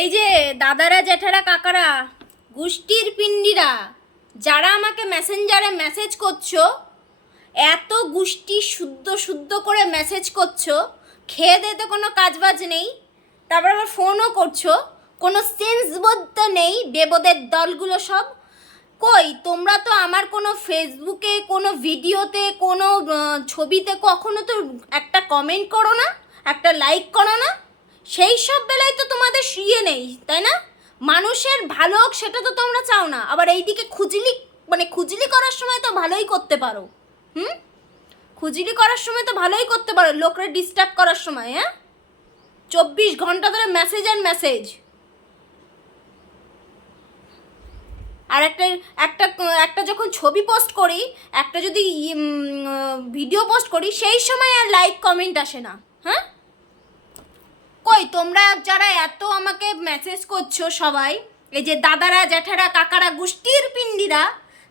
এই যে দাদারা জেঠারা কাকারা গোষ্ঠীর পিন্ডিরা যারা আমাকে মেসেঞ্জারে মেসেজ করছো, এত গোষ্ঠী শুদ্ধ শুদ্ধ করে মেসেজ করছো, খেয়ে দিয়ে তো কোনো কাজবাজ নেই, তারপর আবার ফোনও করছো, কোনো সেন্স বোধ নেই, বেবোদের দলগুলো সব। কই তোমরা তো আমার কোনো ফেসবুকে কোনো ভিডিওতে কোনো ছবিতে কখনো তো একটা কমেন্ট করো না, একটা লাইক করো না। সেই সব বেলায় তো তোমাদের ইয়ে নেই, তাই না? মানুষের ভালো হোক সেটা তো তোমরা চাও না, আবার এইদিকে খুজলি করার সময় তো ভালোই করতে পারো। খুজলি করার সময় তো ভালোই করতে পারো, লোকরা ডিস্টার্ব করার সময়। 24 ঘন্টা ধরে মেসেজ আর মেসেজ। আর একটা যখন ছবি পোস্ট করি, একটা যদি ভিডিও পোস্ট করি, সেই সময় আর লাইক কমেন্ট আসে না। কই তোমরা যারা এত আমাকে মেসেজ করছো সবাই, এই যে দাদারা জ্যাঠারা কাকারা গোষ্ঠীর পিন্ডিরা,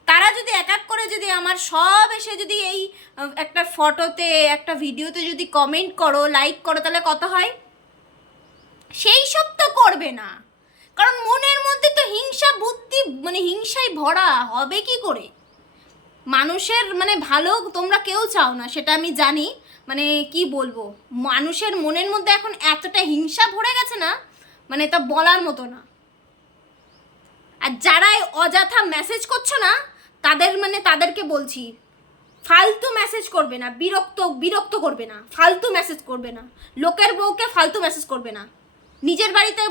তারা যদি এক এক করে যদি আমার সব এসে যদি এই একটা ফটোতে একটা ভিডিওতে যদি কমেন্ট করো, লাইক করো, তাহলে কত হয়? সেই সব তো করবে না, কারণ মনের মধ্যে তো হিংসা বুদ্ধি, হিংসায় ভরা হবে কি করে? মানুষের ভালো তোমরা কেউ চাও না, সেটা আমি জানি। কি বলবো, মানুষের মনের মধ্যে এখন এতটা হিংসা ভরে গেছে না, তা বলার মতো না। আর যারা অযথা মেসেজ করছো না, তাদেরকে বলছি, ফালতু মেসেজ করবে না, বিরক্ত করবে না, ফালতু মেসেজ করবে না, লোকের বউকে ফালতু মেসেজ করবে না। নিজের বাড়িতে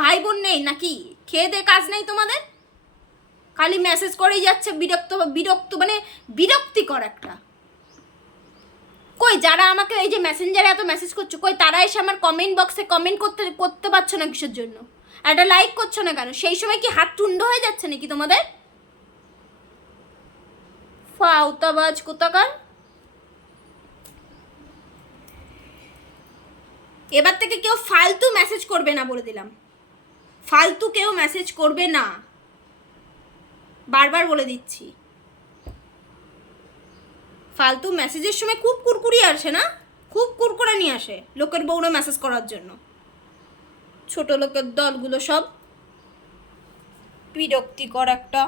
ভাই বোন নেই নাকি? খেয়ে দে কাজ নেই তোমাদের? খালি মেসেজ করেই যাচ্ছে, বিরক্তিকর একটা। কই যারা আমাকে এই যে মেসেঞ্জারে এত মেসেজ করছো, কই তারা এসে আমার কমেন্ট বক্সে কমেন্ট করতে পারছো না কিসের জন্য? একটা লাইক করছো না কেন? সেই সময় কি হাত টুন্ড হয়ে যাচ্ছে নাকি তোমাদের? ফাউতাবাজ কোথাকার। এবার থেকে কেউ ফালতু মেসেজ করবে না, বলে দিলাম। ফালতু কেউ মেসেজ করবে না, বারবার বলে দিচ্ছি। ফালতু মেসেজের সময় খুব কুরকুরি আসে না, খুব কুরকুরা নিয়ে আসে লোকের বউরা মেসেজ করার জন্য। ছোট লোকের দলগুলো সব বিরক্তিকর একটা।